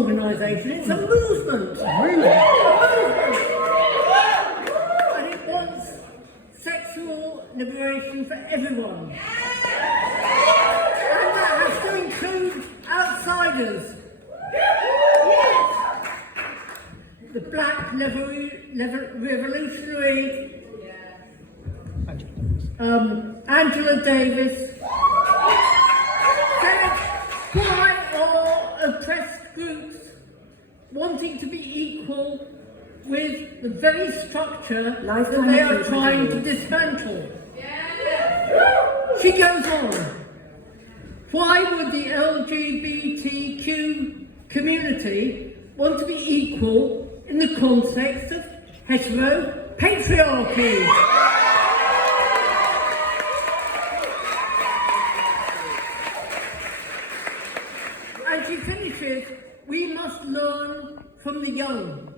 organisation, it's a movement. Really? And it wants sexual liberation for everyone. And that has to include outsiders. The black revolutionary Angela Davis said, why are oppressed groups wanting to be equal with the very structure that they are trying to dismantle? She goes on, why would the LGBTQ community want to be equal in the context of hetero-patriarchy? And she finishes, we must learn from the young.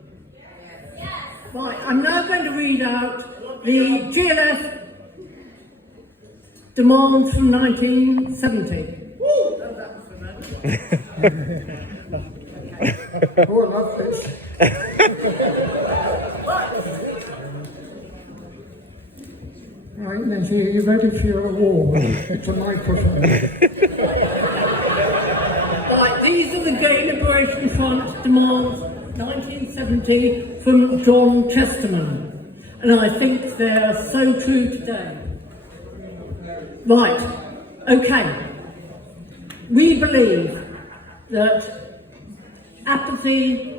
Right, I'm now going to read out the GLF demands from 1970. Oh, I love this. Right, Nettie, are you ready for your award? It's a microphone. Right, these are the Gay Liberation Front demands 1970 from John Chesterman, and I think they are so true today. Right, okay. We believe that apathy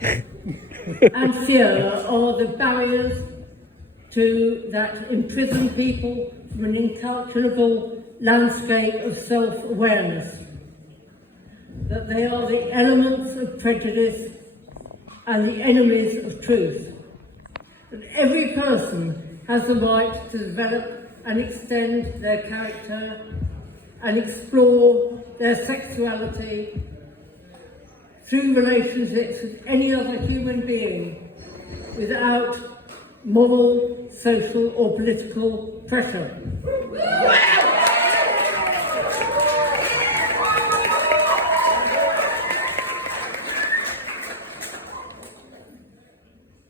and fear are the barriers that imprison people from an incalculable landscape of self-awareness, that they are the elements of prejudice and the enemies of truth, that every person has the right to develop and extend their character and explore their sexuality through relationships with any other human being without moral, social or political pressure.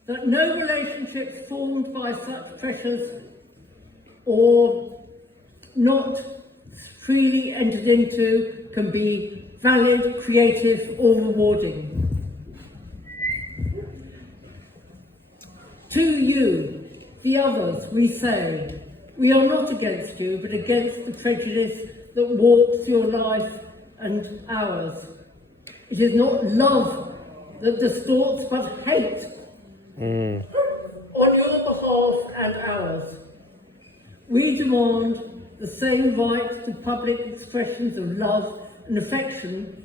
That no relationships formed by such pressures or not freely entered into can be valid, creative or rewarding. To you, the others, we say, we are not against you, but against the prejudice that warps your life and ours. It is not love that distorts, but hate on your behalf and ours. We demand the same right to public expressions of love and affection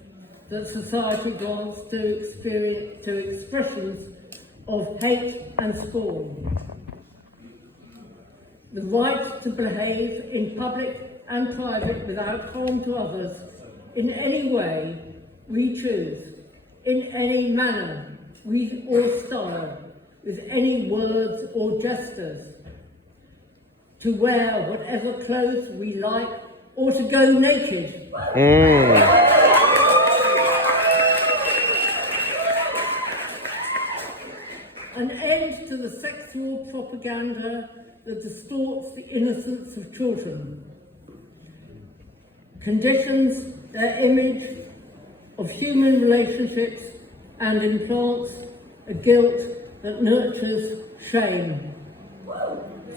that society grants to expressions of hate and scorn. The right to behave in public and private without harm to others in any way we choose, in any manner or style, with any words or gestures, to wear whatever clothes we like or to go naked. An end to the sexual propaganda that distorts the innocence of children, conditions their image of human relationships and implants a guilt that nurtures shame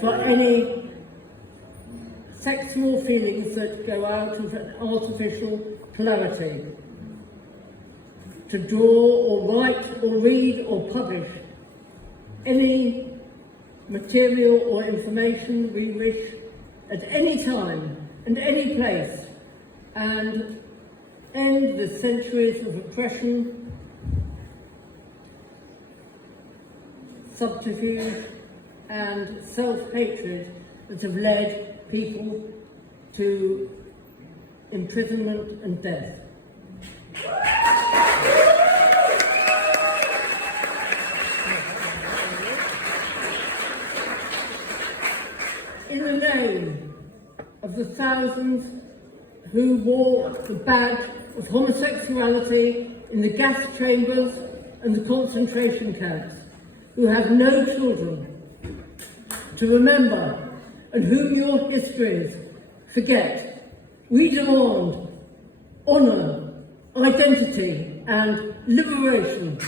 for any sexual feelings that go out of an artificial polarity. To draw or write or read or publish any material or information we wish at any time and any place, and end the centuries of oppression, subterfuge and self-hatred that have led people to imprisonment and death. In the name of the thousands who wore the badge of homosexuality in the gas chambers and the concentration camps, who have no children, to remember and whom your histories forget, we demand honour, identity and liberation.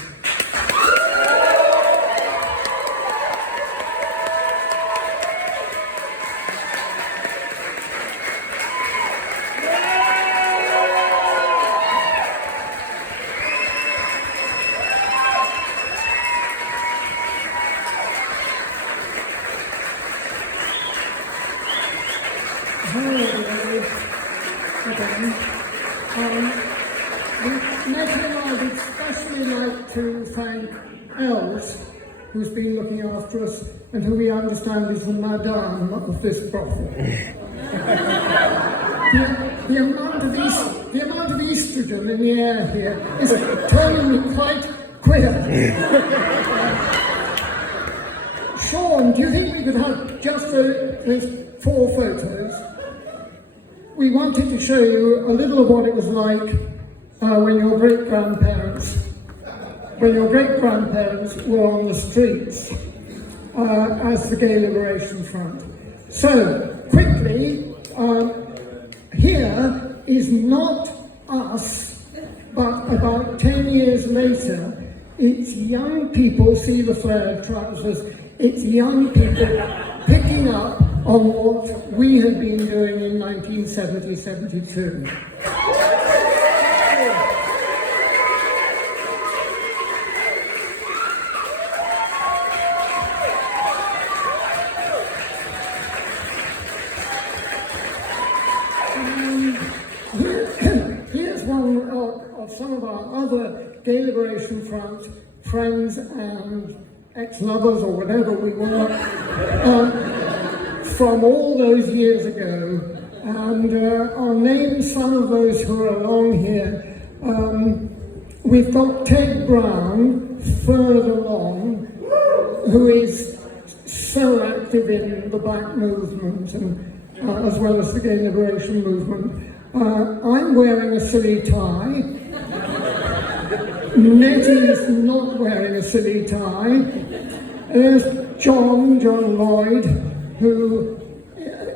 Nettie and I would especially like to thank Els, who's been looking after us and who we understand is the madame of this brothel. the amount of estrogen in the air here is turning me quite queer. Sean, do you think we could have just those 4 photos? We wanted to show you a little of what it was like when your great-grandparents were on the streets as the Gay Liberation Front. So, quickly, here is not us, but about 10 years later, it's young people, see the flared trousers, it's young people picking up on what we had been doing in 1970-72. Here's one of some of our other Gay Liberation Front friends and ex-lovers or whatever we were from all those years ago. And I'll name some of those who are along here. We've got Ted Brown further along, who is so active in the Black movement and as well as the Gay Liberation movement. I'm wearing a silly tie. Nettie is not wearing a silly tie. There's John Lloyd, who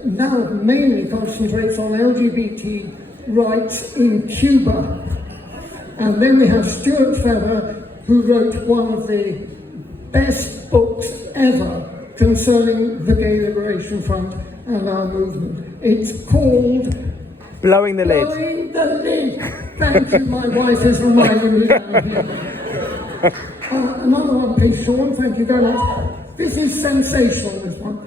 now mainly concentrates on LGBT rights in Cuba. And then we have Stuart Feather, who wrote one of the best books ever concerning the Gay Liberation Front and our movement. It's called Blowing the Lid. Blowing the Lid. Thank you, my wife is reminding me down here. Another one, please, Sean, thank you very much. This is sensational, this one.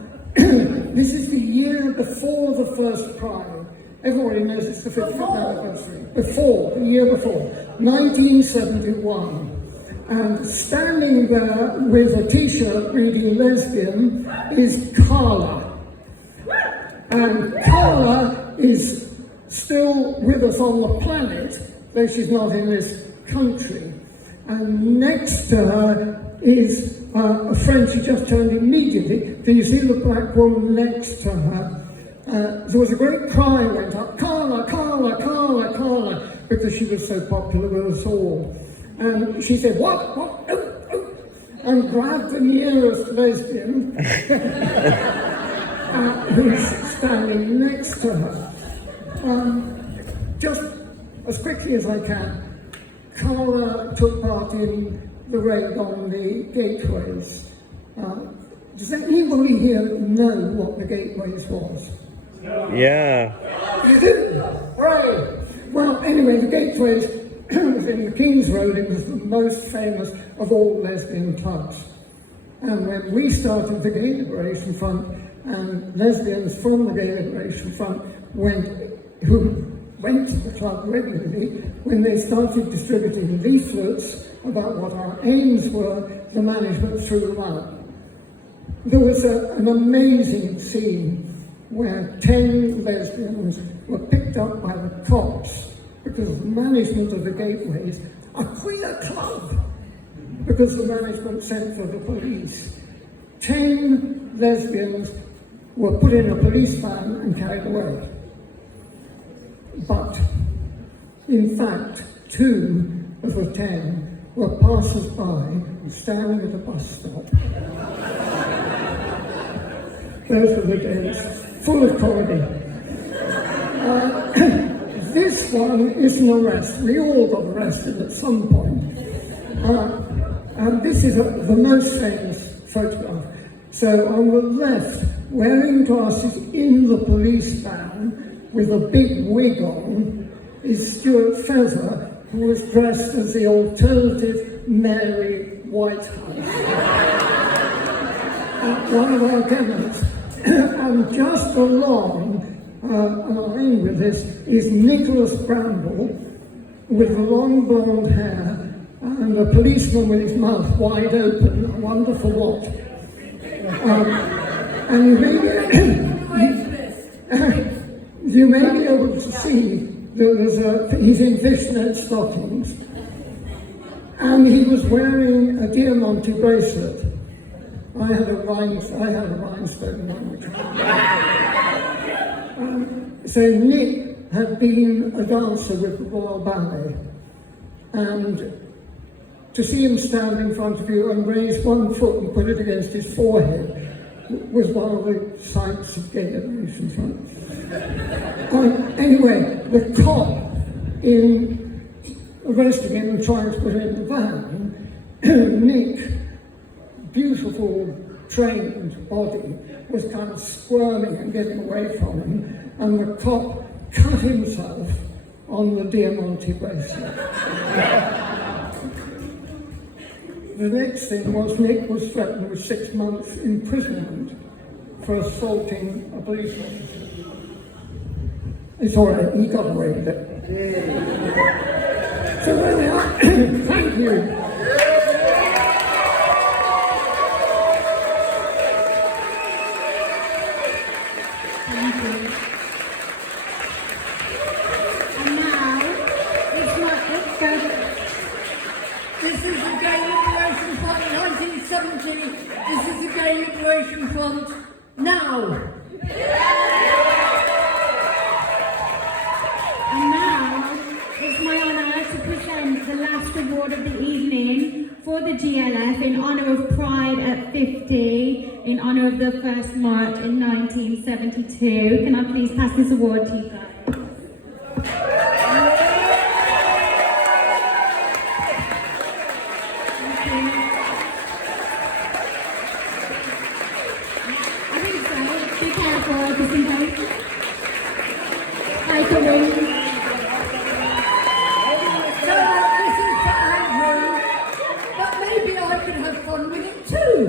This is the year before the first Pride. Everybody knows it's the 50th anniversary. The year before, 1971. And standing there with a t-shirt reading Lesbian is Carla. And Carla is still with us on the planet, though she's not in this country. And next to her is a friend she just turned immediately. Can you see the black woman next to her? There was a great cry went up, Carla, Carla, Carla, Carla, because she was so popular with us all. And she said, what? Oh, oh, and grabbed the nearest lesbian who's standing next to her. Just as quickly as I can, Carla took part in the raid on the gateways. Does anybody here know what the gateways was? Yeah. You do? Right. Well, anyway, the gateways was in the King's Road. It was the most famous of all lesbian clubs. And when we started the Gay Liberation Front, and lesbians from the Gay Liberation Front who went to the club regularly, when they started distributing leaflets about what our aims were, the management threw them out. There was an amazing scene where 10 lesbians were picked up by the cops because the management of the gateways, a queer club, because the management sent for the police. 10 lesbians were put in a police van and carried away. But In fact, 2 of the 10 were passers-by standing at a bus stop. Those were the days, full of comedy. This one is an arrest. We all got arrested at some point. And this is the most famous photograph. So on the left, wearing glasses in the police van with a big wig on, is Stuart Feather, who was dressed as the alternative Mary Whitehouse. One of our cameras. And just along, and I'll end with this, is Nicholas Bramble with the long blonde hair and a policeman with his mouth wide open, I wonder for what. And you may be able to see that he's in fishnet stockings, and he was wearing a Diamante bracelet. I had a rhinestone one. So Nick had been a dancer with the Royal Ballet, and to see him stand in front of you and raise one foot and put it against his forehead was one of the sights of gay liberation. Anyway, the cop, in arresting him and trying to put him in the van, Nick, beautiful, trained body, was kind of squirming and getting away from him, and the cop cut himself on the Diamante bracelet. The next thing was Nick was threatened with 6 months imprisonment for assaulting a police officer. It's all right, he got away with it. So there we are. Thank you. This is the Gay Liberation Front 1970. This is the Gay Liberation Front now. And now it's my honour to present the last award of the evening for the GLF in honour of Pride at 50, in honour of the first march in 1972. Can I please pass this award to you guys? But maybe I can have fun with it too.